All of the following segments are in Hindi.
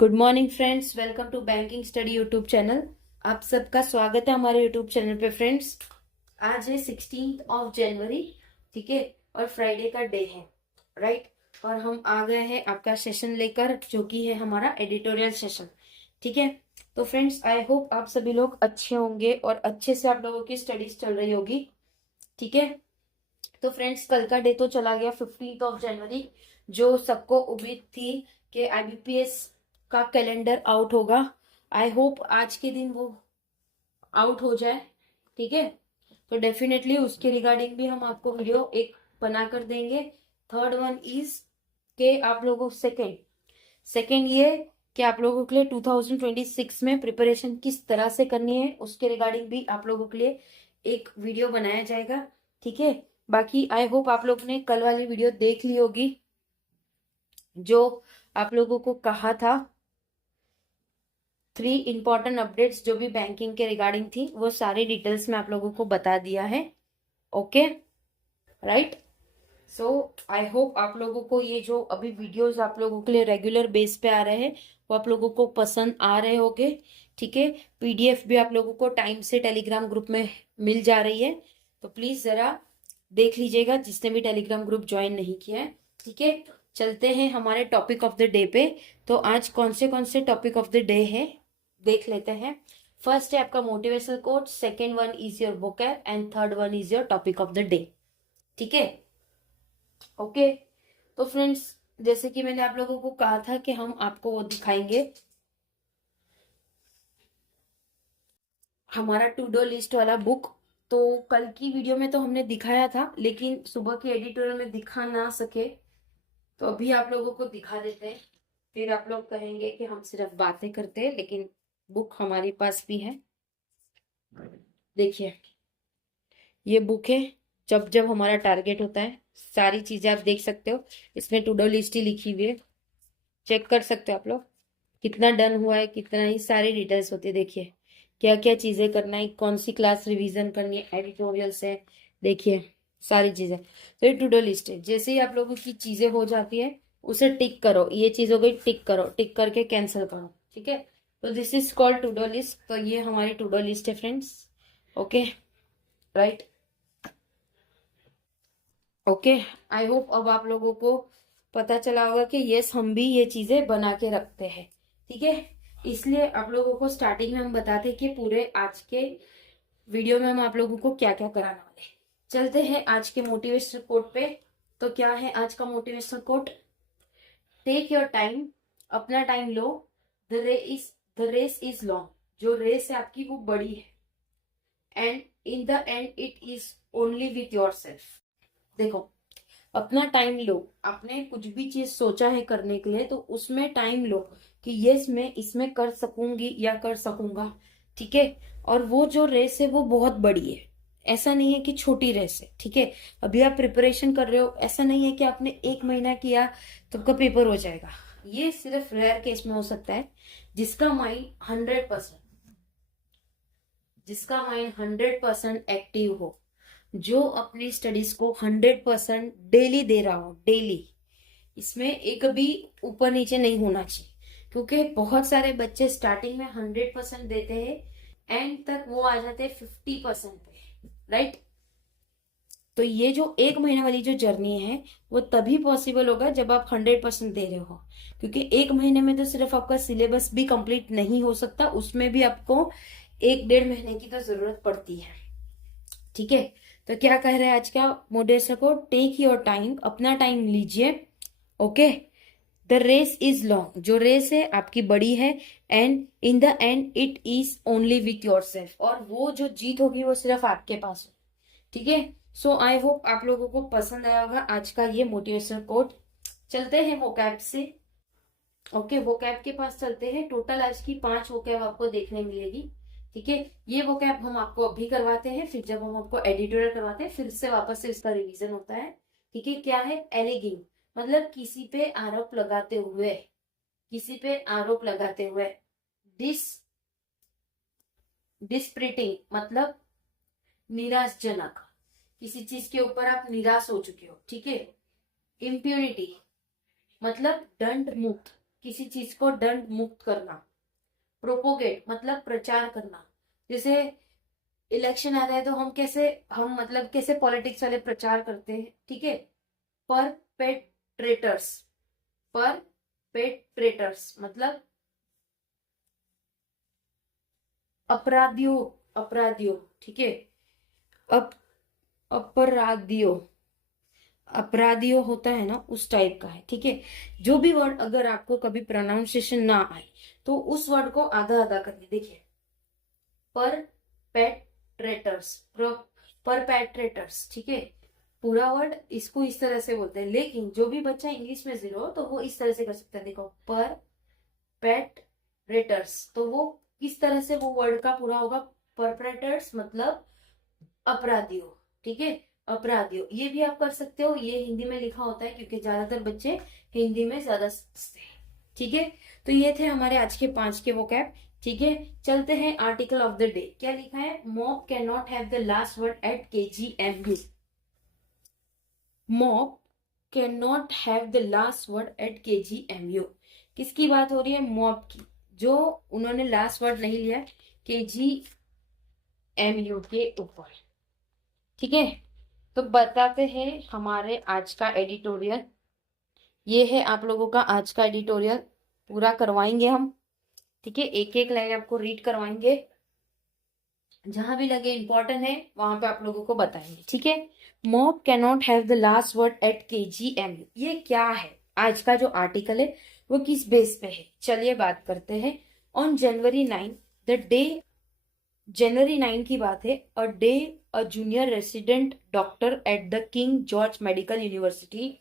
Good morning friends, welcome to banking study YouTube channel. आप सबका स्वागत है हमारे यूट्यूब चैनल पे। फ्रेंड्स, आज है 16 जनवरी, ठीक है, और फ्राइडे का डे है, राइट। और हम आ गए हैं आपका सेशन लेकर, जो कि है हमारा एडिटोरियल सेशन, ठीक है। तो फ्रेंड्स, आई होप आप सभी लोग अच्छे होंगे और अच्छे से आप लोगों की स्टडीज चल रही होगी, ठीक है। तो फ्रेंड्स, कल का डे तो चला गया 15 जनवरी, जो सबको उम्मीद थी कि आईबीपीएस का कैलेंडर आउट होगा। आई होप आज के दिन वो आउट हो जाए, ठीक है। तो डेफिनेटली उसके रिगार्डिंग भी हम आपको वीडियो एक बना कर देंगे। थर्ड वन इज के आप लोगों सेकेंड सेकेंड ये कि आप लोगों के लिए 2026 में प्रिपरेशन किस तरह से करनी है, उसके रिगार्डिंग भी आप लोगों के लिए एक वीडियो बनाया जाएगा, ठीक है। बाकी आई होप आप लोग ने कल वाली वीडियो देख ली होगी, जो आप लोगों को कहा था 3 इंपॉर्टेंट अपडेट्स जो भी बैंकिंग के रिगार्डिंग थी, वो सारी डिटेल्स में आप लोगों को बता दिया है। Okay, right. So I hope आप लोगों को ये जो अभी वीडियोस आप लोगों के लिए रेगुलर बेस पे आ रहे हैं, वो आप लोगों को पसंद आ रहे होंगे, ठीक है। पीडीएफ भी आप लोगों को टाइम से टेलीग्राम ग्रुप में मिल जा रही है, तो प्लीज जरा देख लीजिएगा जिसने भी टेलीग्राम ग्रुप ज्वाइन नहीं किया है, ठीक है। चलते हैं हमारे टॉपिक ऑफ द डे पे। तो आज कौन से टॉपिक ऑफ द डे है देख लेते हैं। फर्स्ट है आपका motivational quote, second one is your vocab and third one is your topic of the day, ठीक है। ओके, तो फ्रेंड्स, जैसे कि मैंने आप लोगों को कहा था कि हम आपको वो दिखाएंगे, हमारा टू डू लिस्ट वाला बुक। तो कल की वीडियो में तो हमने दिखाया था, लेकिन सुबह की एडिटोरियल में दिखा ना सके, तो अभी आप लोगों को दिखा देते हैं। फिर आप लोग कहेंगे कि हम सिर्फ बातें करते हैं, लेकिन बुक हमारे पास भी है। देखिए, ये बुक है। जब जब हमारा टारगेट होता है, सारी चीजें आप देख सकते हो, इसमें टू डू लिस्ट ही लिखी हुई है। चेक कर सकते हो आप लोग कितना डन हुआ है, कितना ही सारी डिटेल्स होती है। देखिए क्या क्या चीजें करना है, कौन सी क्लास रिवीजन करनी है, एडिटोरियल से देखिए सारी चीजें। तो ये टू डू लिस्ट है। जैसे ही आप लोगों की चीजें हो जाती है, उसे टिक करो। ये चीज हो गई, टिक करो, टिक करके कैंसिल करो, ठीक है। तो this is called to do list. तो ये हमारी टू डू लिस्ट है friends. Okay, right. Okay, I hope अब आप लोगों को पता चला होगा कि यस, हम भी ये चीजें बना के रखते हैं, ठीक है। इसलिए आप लोगों को स्टार्टिंग में हम बताते कि पूरे आज के वीडियो में हम आप लोगों को क्या क्या कराने वाले हैं। चलते हैं आज के मोटिवेशनल कोट पे। तो क्या है आज का motivational quote? Take your time, अपना टाइम लो। द रेस इज लॉन्ग, जो रेस है आपकी वो बड़ी है, and in the end it is only with your self. देखो, अपना टाइम लो। आपने कुछ भी चीज सोचा है करने के लिए, तो उसमें टाइम लो कि यस, मैं इसमें कर सकूंगी या कर सकूंगा, ठीक है। और वो जो रेस है वो बहुत बड़ी है, ऐसा नहीं है कि छोटी रेस है, ठीक है। अभी आप प्रिपरेशन कर रहे हो, ऐसा नहीं है कि आपने 1 महीना किया तो आपका पेपर हो जाएगा। ये सिर्फ रेयर केस में हो सकता है, जिसका माइंड 100% जिसका माइंड 100% एक्टिव हो, जो अपनी स्टडीज को 100% डेली दे रहा हो, डेली। इसमें एक भी ऊपर नीचे नहीं होना चाहिए, क्योंकि बहुत सारे बच्चे स्टार्टिंग में 100% देते हैं, एंड तक वो आ जाते हैं 50% पे, राइट। तो ये जो 1 महीने वाली जो जर्नी है, वो तभी पॉसिबल होगा जब आप 100% दे रहे हो। क्योंकि 1 महीने में तो सिर्फ आपका सिलेबस भी कंप्लीट नहीं हो सकता, उसमें भी आपको 1-1.5 महीने की तो जरूरत पड़ती है, ठीक है। तो क्या कह रहे हैं आज का मोटिवेशन को? टेक योर टाइम, अपना टाइम लीजिए। Okay, the race is long, जो रेस है आपकी बड़ी है, and in the end it is only with your self, और वो जो जीत होगी वो सिर्फ आपके पास हो, ठीक है। सो आई होप आप लोगों को पसंद आया होगा आज का ये मोटिवेशनल कोट। चलते हैं वोकैब से। ओके, वोकैब के पास चलते हैं। टोटल आज की 5 वोकैब आपको देखने मिलेगी, ठीक है। ये वोकैब हम आपको अभी करवाते हैं, फिर जब हम आपको एडिटोरियल करवाते हैं फिर से वापस से इसका रिवीजन होता है, ठीक है। क्या है? एलिगिंग, मतलब किसी पे आरोप लगाते हुए, किसी पे आरोप लगाते हुए। डिस डिस्प्रिटिंग, मतलब निराशजनक, किसी चीज के ऊपर आप निराश हो चुके हो, ठीक है। इम्प्यूनिटी, मतलब दंड मुक्त, किसी चीज को दंड मुक्त करना, प्रोपोगेट मतलब प्रचार करना। जैसे इलेक्शन आता है तो हम मतलब कैसे पॉलिटिक्स वाले प्रचार करते हैं, ठीक है। परपेट्रेटर्स, परपेट्रेटर्स मतलब अपराधियों, अपराधियों, ठीक है। अप अपराधियों, अपराधियों होता है ना, उस टाइप का है, ठीक है। जो भी वर्ड अगर आपको कभी प्रोनाउंसिएशन ना आए तो उस वर्ड को आधा आधा करिए। देखिए, परपेट्रेटर्स, परपेट्रेटर्स, ठीक है। पूरा वर्ड इसको इस तरह से बोलते हैं, लेकिन जो भी बच्चा इंग्लिश में जीरो तो वो इस तरह से कर सकता है। देखो, परपेट्रेटर्स, तो वो किस तरह से वो वर्ड का पूरा होगा, परपेट्रेटर्स मतलब अपराधियों, ठीक है। अपराधियों, ये भी आप कर सकते हो, ये हिंदी में लिखा होता है क्योंकि ज्यादातर बच्चे हिंदी में ज्यादा समझते हैं, ठीक है। तो ये थे हमारे आज के 5 के वोकैब, ठीक है। चलते हैं आर्टिकल ऑफ द डे। क्या लिखा है, mob can not have the last word at KGMU। Mob can not have the last word at KGMU। किसकी बात हो रही है, मॉब की, जो उन्होंने लास्ट वर्ड नहीं लिया KGMU के ऊपर, ठीक है। तो बताते हैं हमारे आज का एडिटोरियल। ये है आप लोगों का आज का एडिटोरियल, पूरा करवाएंगे हम, ठीक है। एक एक लाइन आपको रीड करवाएंगे, जहां भी लगे इंपॉर्टेंट है वहां पे आप लोगों को बताएंगे, ठीक है। Mob can not have the last word at KGMU, ये क्या है, आज का जो आर्टिकल है वो किस बेस पे है, चलिए बात करते हैं। ऑन जनवरी 9 द डे, जनवरी 9 की बात है, a day a junior resident doctor at the king George medical university,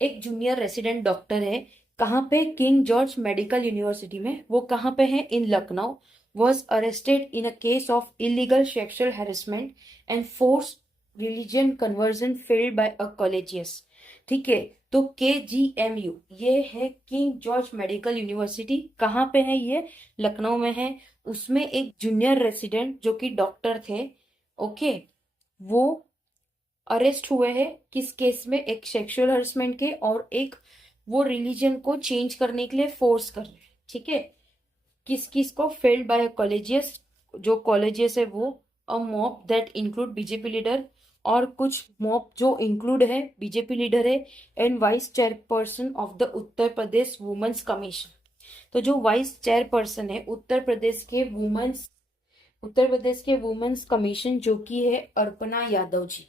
एक जूनियर रेसिडेंट डॉक्टर है, कहाँ पे, किंग जॉर्ज मेडिकल यूनिवर्सिटी में, वो कहाँ पे है, in Lucknow, was arrested in a case of illegal sexual harassment and force religion conversion failed by a colleagues, ठीक है। तो KGMU ये है किंग जॉर्ज मेडिकल यूनिवर्सिटी, कहाँ पे है ये, लखनऊ में है। उसमें एक जूनियर रेसिडेंट जो कि डॉक्टर थे, ओके, वो अरेस्ट हुए हैं किस केस में, एक सेक्सुअल हरेसमेंट के, और एक वो रिलीजन को चेंज करने के लिए फोर्स कर रहे हैं, ठीक है। किस किस को, फेल्ड बाय कॉलेजियस, जो कॉलेजियस है वो, a mob that include BJP leader, और कुछ मॉब जो इंक्लूड है बीजेपी लीडर है, and vice chairperson of the Uttar Pradesh women's commission. तो जो वाइस चेयरपर्सन है उत्तर प्रदेश के वुमेन्स कमीशन, जो कि है अर्पणा यादव जी,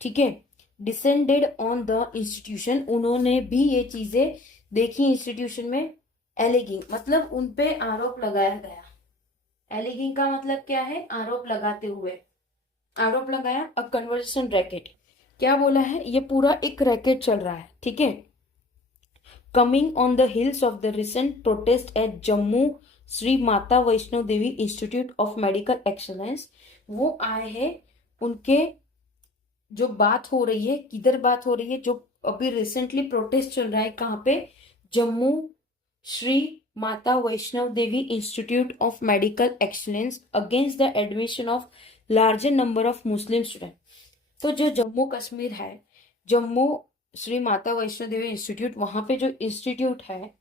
ठीक है। डिसेंडेड ऑन द इंस्टीट्यूशन, उन्होंने भी ये चीजें देखी इंस्टीट्यूशन में। एलिगिंग मतलब उन पे आरोप लगाया गया, एलिगिंग का मतलब क्या है, आरोप लगाते हुए, आरोप लगाया। अ कन्वर्सेशन रैकेट, क्या बोला है, ये पूरा एक रैकेट चल रहा है, ठीक है। Coming on the heels of the recent protest at Jammu Shri Mata Vaishno Devi institute of medical excellence, वो आए हैं, उनके जो बात हो रही है, किधर बात हो रही है, जो अभी रिसेंटली प्रोटेस्ट चल रहा है, कहाँ पे, Jammu Shri Mata Vaishno Devi institute of medical excellence against the admission of larger number of Muslim student. तो जो जम्मू कश्मीर है, जम्मू श्री माता वैष्णो देवी इंस्टीट्यूट, वहां पे जो इंस्टीट्यूट है,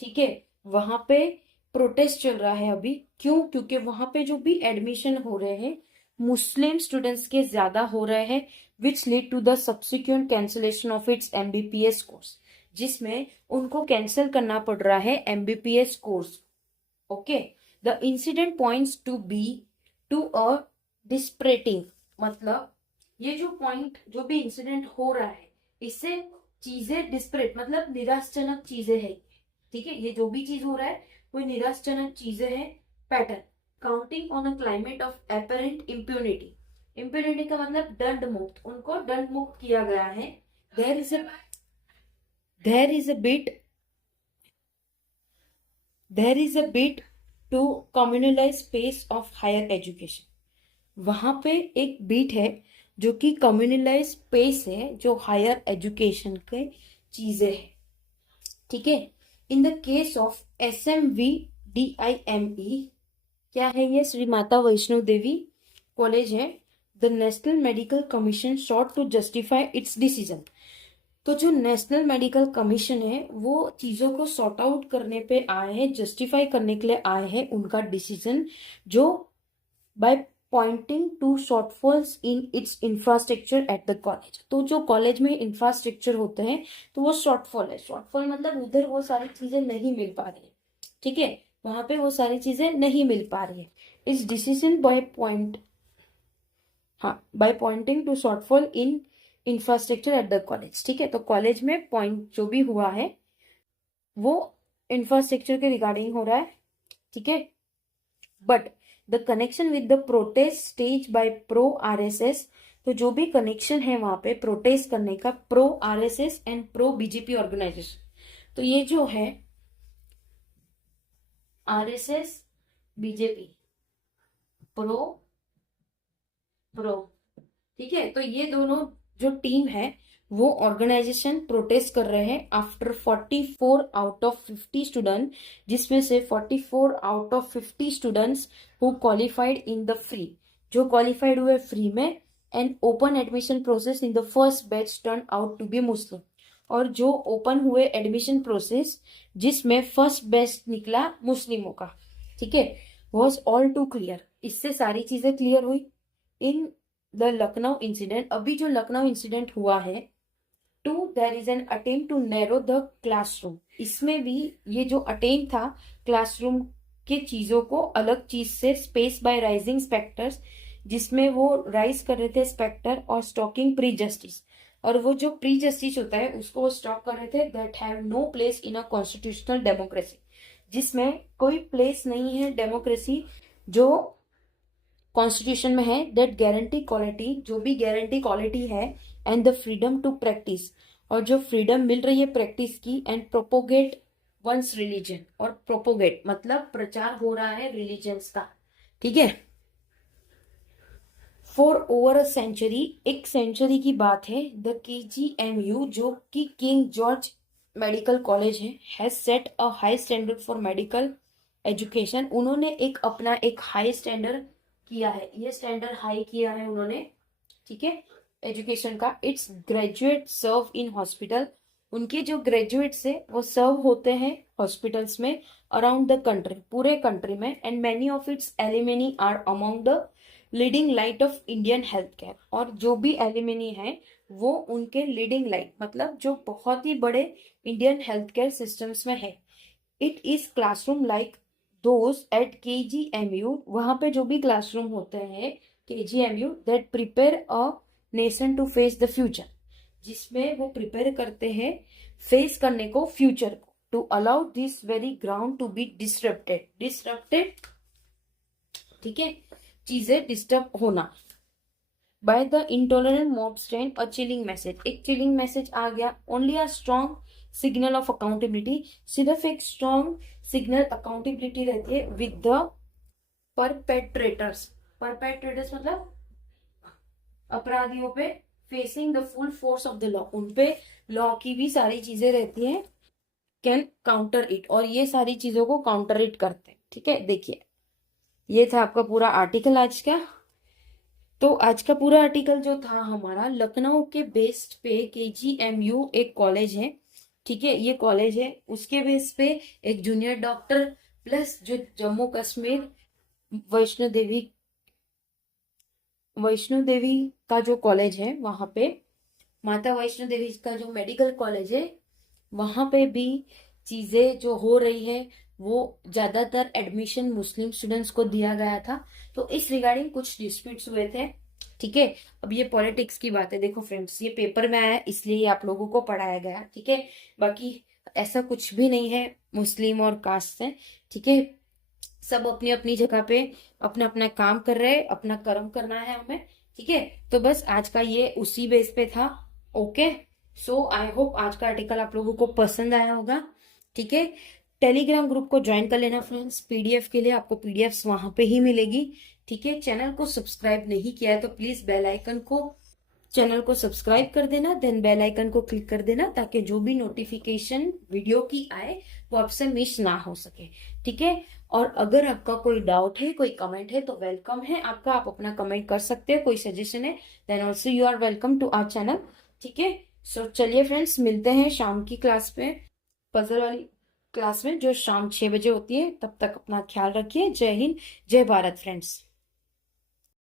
ठीक है, वहां पे प्रोटेस्ट चल रहा है अभी। क्यों, क्योंकि वहां पे जो भी एडमिशन हो रहे हैं मुस्लिम स्टूडेंट्स के ज्यादा हो रहे हैं, which lead to the subsequent cancellation of its MBPS course, जिसमें उनको कैंसिल करना पड़ रहा है MBPS course, okay. The incident points to be to a disparaging, मतलब ये जो पॉइंट, जो भी इंसिडेंट हो रहा है, इससे चीजें डिस्परेट मतलब निराशजनक चीजें है, ठीक है। ये जो भी चीज हो रहा है वो निराशजनक चीजें हैं। Pattern, counting on a climate of apparent impunity, impunity का मतलब दंड मुक्त, उनको दंड मुक्त किया गया है। There is a there is a bit there is a bit to communalise space of higher education, वहां पे एक बीट है जो कि कम्युनलाइज स्पेस है, जो हायर एजुकेशन के चीजें है, ठीक है। In the case of SMVDIME, क्या है ये, श्री माता वैष्णो देवी कॉलेज है। The national medical commission sought to justify its decision, तो जो नेशनल मेडिकल कमीशन है वो चीजों को सॉर्ट आउट करने पे आए हैं, जस्टिफाई करने के लिए आए हैं उनका डिसीजन, जो by pointing to shortfalls in its infrastructure at the college. तो जो कॉलेज में इंफ्रास्ट्रक्चर होते हैं तो वो शॉर्टफॉल है। शॉर्टफॉल मतलब उधर वो सारी चीजें नहीं मिल पा रही है, ठीक है, वहां पे वो सारी चीजें नहीं मिल पा रही है। इस डिसीजन बाय पॉइंट, हाँ, by pointing to shortfall in infrastructure at the college, ठीक है। तो कॉलेज में पॉइंट जो भी हुआ है वो इंफ्रास्ट्रक्चर के रिगार्डिंग हो रहा है, ठीक है। But the connection with the protest stage by pro RSS, तो जो भी कनेक्शन है वहां पे प्रोटेस्ट करने का, pro RSS and pro BJP organisation, तो ये जो है आरएसएस बीजेपी प्रो प्रो, ठीक है। तो ये दोनों जो टीम है वो ऑर्गेनाइजेशन प्रोटेस्ट कर रहे हैं आफ्टर 44 आउट ऑफ 50 स्टूडेंट, जिसमें से 44 out of 50 students who qualified in the free, जो क्वालिफाइड हुए फ्री में, and open admission process in the first batch turn out to be Muslim, और जो ओपन हुए एडमिशन प्रोसेस जिसमें फर्स्ट बैच निकला मुस्लिमों का, ठीक है, वॉज ऑल टू क्लियर। इससे सारी चीजें क्लियर हुई। इन द लखनऊ इंसिडेंट, अभी जो लखनऊ इंसिडेंट हुआ है, to there is an attempt to narrow the classroom, इसमें भी ये जो अटेम्प्ट था क्लासरूम के चीजों को अलग चीज से, स्पेस बाय राइजिंग स्पेक्टर्स, जिसमें वो राइज कर रहे थे स्पेक्टर और स्टॉकिंग प्री जस्टिस, और वो जो प्री जस्टिस होता है उसको वो स्टॉक कर रहे थे, that have no place in a constitutional democracy, जिसमें कोई प्लेस नहीं है डेमोक्रेसी जो कॉन्स्टिट्यूशन में है, दैट गारंटी क्वालिटी, जो भी गारंटी क्वालिटी है, and the freedom to practise, और जो फ्रीडम मिल रही है प्रैक्टिस की, एंड प्रोपोगेट वंस रिलीजन, और प्रोपोगेट मतलब प्रचार हो रहा है रिलीजन्स का, ठीक है, फॉर ओवर अ सेंचुरी, एक सेंचुरी की बात है। द KGMU, जो कि किंग जॉर्ज मेडिकल कॉलेज है, has set a high standard for medical education, उन्होंने एक अपना एक हाई स्टैंडर्ड किया है, ये स्टैंडर्ड हाई किया है उन्होंने, ठीक है, एजुकेशन का। Its graduate serve in hospital, उनके जो ग्रेजुएट्स है वो सर्व होते हैं हॉस्पिटल्स में अराउंड द कंट्री, पूरे कंट्री में, and many of its alumni are among the leading light of Indian health care, और जो भी एलिमनी है वो उनके लीडिंग लाइट मतलब जो बहुत ही बड़े इंडियन हेल्थ केयर सिस्टम्स में है। It is classroom like those at KGMU, वहां पे जो भी क्लासरूम होते हैं KGMU, that prepare a nation to face the future, जिसमें वो प्रिपेयर करते हैं फेस करने को फ्यूचर को, to allow this very ground to be disturbed, ठीक है, चीजें डिस्टर्ब होना, by the intolerant mob strain, a chilling message, एक चिलिंग मैसेज आ गया, only a strong signal of accountability, सिर्फ एक स्ट्रॉन्ग सिग्नल अकाउंटेबिलिटी रहती है विद द परपेट्रेटर्स, परपेट्रेटर्स मतलब अपराधियों पे, facing the full force of the law, उनपे लॉ की भी सारी चीजें रहती हैं, कैन काउंटर इट, और ये सारी चीजों को काउंटर इट करते हैं, ठीक है। देखिए ये था आपका पूरा आर्टिकल आज का। तो आज का पूरा आर्टिकल जो था हमारा, लखनऊ के बेस्ड पे KGMU एक कॉलेज है, ठीक है, ये कॉलेज है, उसके बेस पे एक जूनियर डॉक्टर प्लस जो जम्मू कश्मीर वैष्णो देवी का जो कॉलेज है वहां पे, माता वैष्णो देवी का जो मेडिकल कॉलेज है, वहां पे भी चीजें जो हो रही है, वो ज्यादातर एडमिशन मुस्लिम स्टूडेंट्स को दिया गया था, तो इस रिगार्डिंग कुछ डिस्प्यूट्स हुए थे, ठीक है। अब ये पॉलिटिक्स की बात है, देखो फ्रेंड्स ये पेपर में आया इसलिए आप लोगों को पढ़ाया गया, ठीक है, बाकी ऐसा कुछ भी नहीं है मुस्लिम और कास्ट से, ठीक है, सब अपनी अपनी जगह पे अपना अपना काम कर रहे हैं, अपना कर्म करना है हमें, ठीक है। तो बस आज का ये उसी बेस पे था, ओके। सो आई होप आज का आर्टिकल आप लोगों को पसंद आया होगा, ठीक है। टेलीग्राम ग्रुप को ज्वाइन कर लेना फ्रेंड्स, PDF के लिए आपको PDFs वहां पे ही मिलेगी, ठीक है। चैनल को सब्सक्राइब नहीं किया है तो प्लीज बेल आइकन को, चैनल को सब्सक्राइब कर देना, देन बेल आइकन को क्लिक कर देना, ताकि जो भी नोटिफिकेशन वीडियो की आए वो आपसे मिस ना हो सके, ठीक है। और अगर आपका कोई डाउट है, कोई कमेंट है, तो वेलकम है आपका, आप अपना कमेंट कर सकते हैं, कोई सजेशन है then also you are welcome to our channel, ठीक है। सो चलिए फ्रेंड्स, मिलते हैं शाम की क्लास में, पजल वाली क्लास में, जो शाम 6 बजे होती है। तब तक अपना ख्याल रखिए। जय हिंद, जय भारत फ्रेंड्स।